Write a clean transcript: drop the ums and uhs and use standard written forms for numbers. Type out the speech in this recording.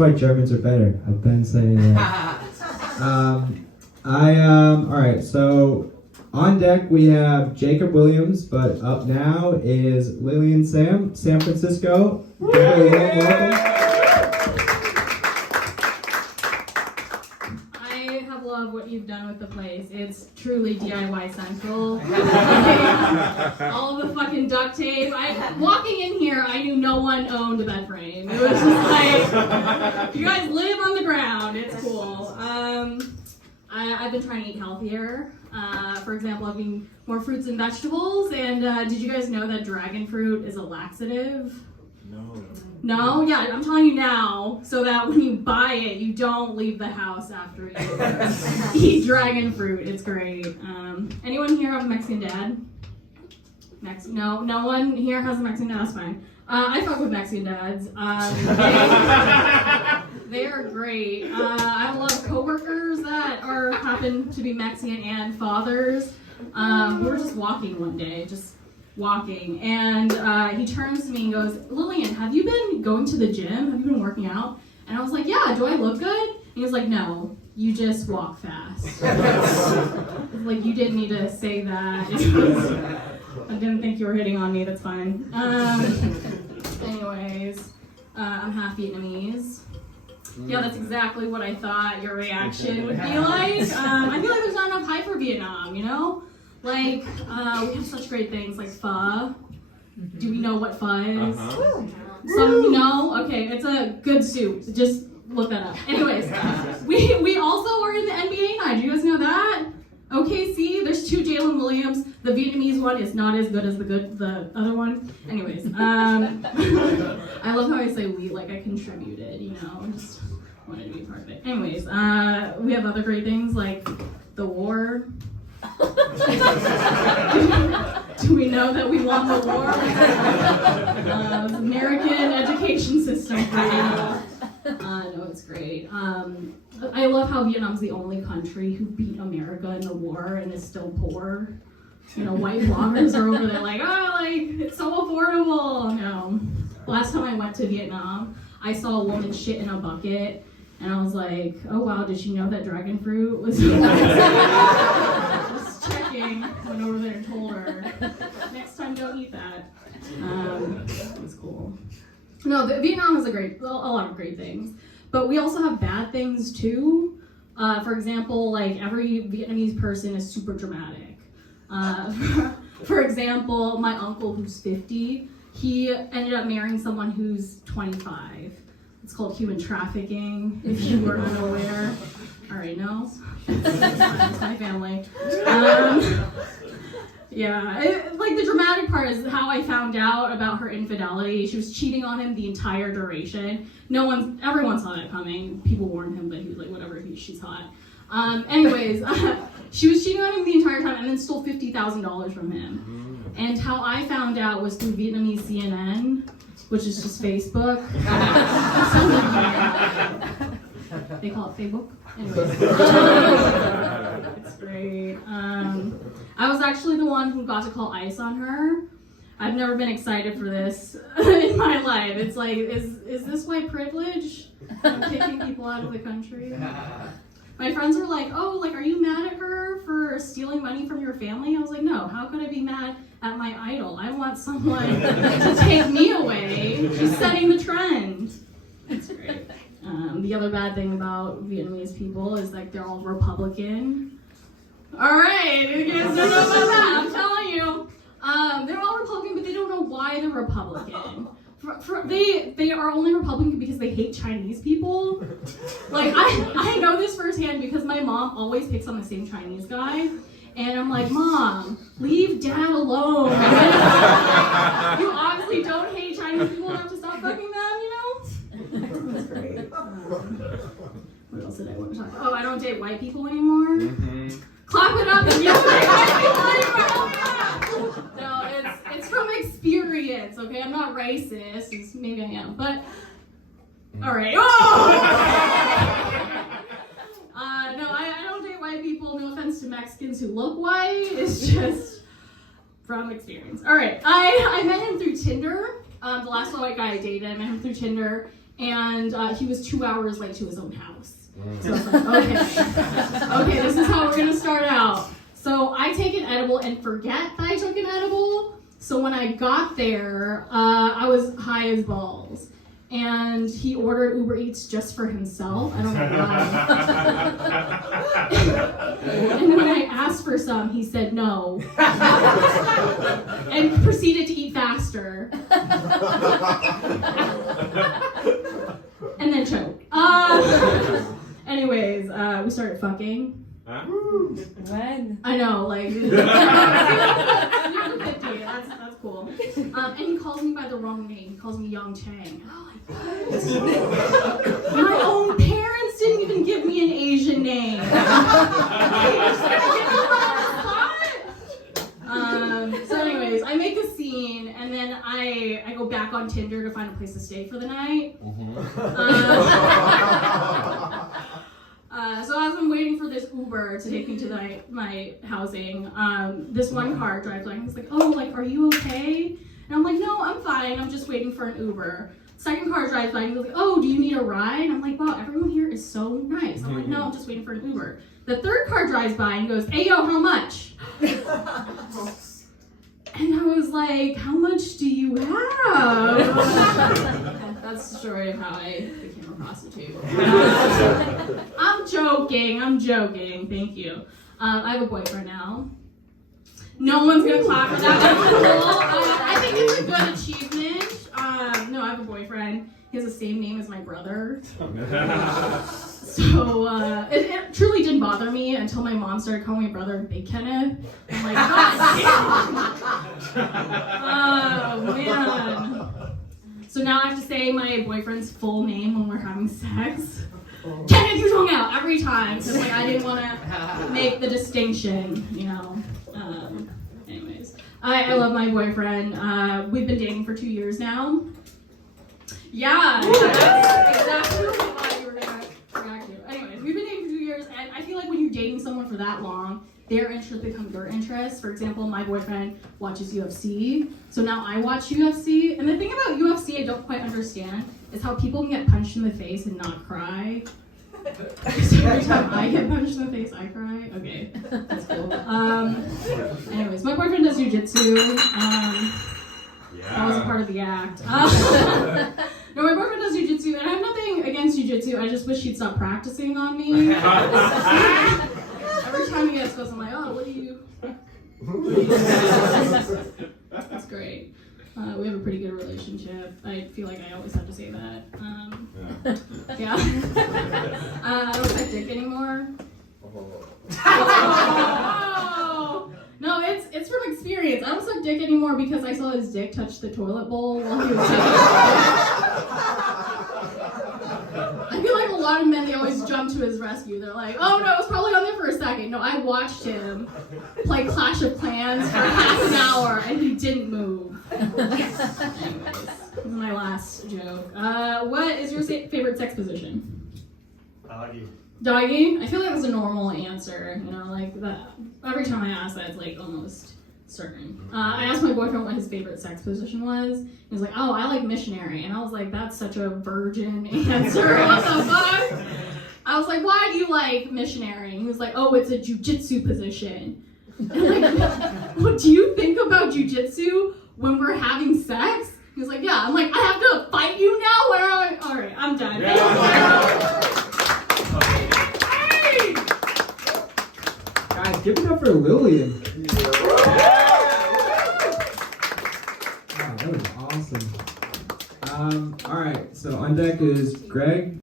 Why Germans are better. I've been saying that. Alright, so on deck we have Jacob Williams, but up now is Lillian Sam, San Francisco. Welcome. I have loved what you've done with the place. It's truly DIY central. All the fucking duct tape. Walking in here, I knew no one owned a bed frame. It was just like, you guys live on the ground. It's cool. I've been trying to eat healthier. For example, I've been more fruits and vegetables. And did you guys know that dragon fruit is a laxative? No. No? Yeah, I'm telling you now, so that when you buy it, you don't leave the house after you eat dragon fruit. It's great. Anyone here have a Mexican dad? No one here has a Mexican dad. That's fine. I fuck with Mexican dads. They are great. I love coworkers that happen to be Mexican and fathers. We were just walking one day, and he turns to me and goes, "Lillian, have you been going to the gym? Have you been working out?" And I was like, "Yeah, do I look good?" And he was like, "No, you just walk fast." Like, you didn't need to say that. I didn't think you were hitting on me, that's fine. Anyways, I'm half Vietnamese. Yeah, that's exactly what I thought your reaction would be like. I feel like there's not enough hype for Vietnam, you know? Like, we have such great things like pho. Do we know what pho is? Some of you know? Okay, it's a good soup. Just look that up. Anyways, we also are in the NBA night. Do you guys know that? Okay, see, there's two Jalen Williams. The Vietnamese one is not as good as the other one. Anyways, I love how I say we, like I contributed, you know, just wanted to be part of it. Anyways, we have other great things like the war. Do we know that we won the war? The American education system for you. No, it's great. I love how Vietnam's the only country who beat America in the war and is still poor. You know, white bloggers are over there like, oh, like, it's so affordable. No. Last time I went to Vietnam, I saw a woman shit in a bucket, and I was like, oh wow, did she know that dragon fruit was just checking. Went over there and told her, next time don't eat that. It was cool. No, Vietnam has a lot of great things. But we also have bad things too. For example, like every Vietnamese person is super dramatic. For example, my uncle who's 50, he ended up marrying someone who's 25. It's called human trafficking, if you were unaware. All right, no? It's my family. Yeah, like the dramatic part is how I found out about her infidelity. She was cheating on him the entire duration. Everyone saw that coming. People warned him, but he was like, whatever, she's hot. Anyways, she was cheating on him the entire time and then stole $50,000 from him. And how I found out was through Vietnamese CNN, which is just Facebook. They call it Facebook. Anyways. It's great. I was actually the one who got to call ICE on her. I've never been excited for this in my life. It's like, is this white privilege? I'm kicking people out of the country. My friends were like, oh, like, are you mad at her for stealing money from your family? I was like, no, how could I be mad at my idol? I want someone to take me away. She's setting the trend. It's great. The other bad thing about Vietnamese people is like they're all Republican. All right, you guys don't know about that, I'm telling you. They're all Republican, but they don't know why they're Republican. They are only Republican because they hate Chinese people. Like, I know this firsthand because my mom always picks on the same Chinese guy. And I'm like, Mom, leave Dad alone. You obviously don't hate Chinese people enough to stop fucking them, you know? That's great. What else did I want to talk about? Oh, I don't date white people anymore. Clap it up if you don't date white people anymore. No, it's from experience, okay? I'm not racist. Maybe I am, but all right. No, I don't date white people. No offense to Mexicans who look white. It's just from experience. All right, I met him through Tinder. The last white guy I dated, I met him through Tinder, and he was 2 hours late to his own house. So I was like, okay, this is how we're gonna start out. So I take an edible and forget that I took an edible. So when I got there, I was high as balls. And he ordered Uber Eats just for himself. I don't know why. And when I asked for some, he said no. And proceeded to eat faster. And then choked. Anyways, we started fucking. When? I know, like, 50, that's cool. And he calls me by the wrong name. He calls me Young Chang. Oh, like, my own parents didn't even give me an Asian name. So anyways, I make a scene, and then I go back on Tinder to find a place to stay for the night. So as I'm waiting for this Uber to take me to my housing, this one car drives by and he's like, oh, like, are you okay? And I'm like, no, I'm fine. I'm just waiting for an Uber. Second car drives by and he's like, oh, do you need a ride? And I'm like, wow, everyone here is so nice. I'm like, no, I'm just waiting for an Uber. The third car drives by and goes, hey, yo, how much? And I was like, how much do you have? That's the story of how I became a prostitute. I'm joking. Thank you. I have a boyfriend now. No one's gonna clap for that. I think it's a good achievement. No, I have a boyfriend. He has the same name as my brother. So it truly didn't bother me until my mom started calling my brother Big Kenneth. I'm like, God damn. Oh man. So now I have to say my boyfriend's full name when we're having sex. Kenneth, you hung out every time because like I didn't want to make the distinction, you know. Anyways, I love my boyfriend. We've been dating for 2 years now. Yeah, that's exactly what I thought you were gonna react to. Anyways, we've been dating for 2 years, and I feel like when you're dating someone for that long, their interests become your interests. For example, my boyfriend watches UFC, so now I watch UFC. And the thing about UFC I don't quite understand is how people can get punched in the face and not cry. So every time I get punched in the face, I cry. Okay, that's cool. Anyways, my boyfriend does jujitsu. That was a part of the act. No, my boyfriend does jujitsu, and I have nothing against jujitsu. I just wish he'd stop practicing on me. Every time he gets close, I'm like, oh, what do you do? That's great. We have a pretty good relationship. I feel like I always have to say that. Yeah. I don't suck dick anymore. Oh. No, it's from experience. I don't suck dick anymore because I saw his dick touch the toilet bowl while he was I feel like a lot of men, they always jump to his rescue. They're like, oh no, it was probably on there for a second. No, I watched him play Clash of Clans for half an hour and he didn't move. Anyways, this is my last joke. What is your favorite sex position? Doggy. Doggy? I feel like that's a normal answer. You know, like that. Every time I ask that, it's like almost certain. I asked my boyfriend what his favorite sex position was. He was like, oh, I like missionary. And I was like, that's such a virgin answer. What the fuck? I was like, why do you like missionary? And he was like, oh, it's a jujitsu position. And I'm like, what do you think about jujitsu when we're having sex? He was like, yeah. I'm like, I have to fight you now? All right, I'm done. Yeah. Hey! Guys, give it up for Lillian. Wow, that was awesome. All right, so on deck is Greg.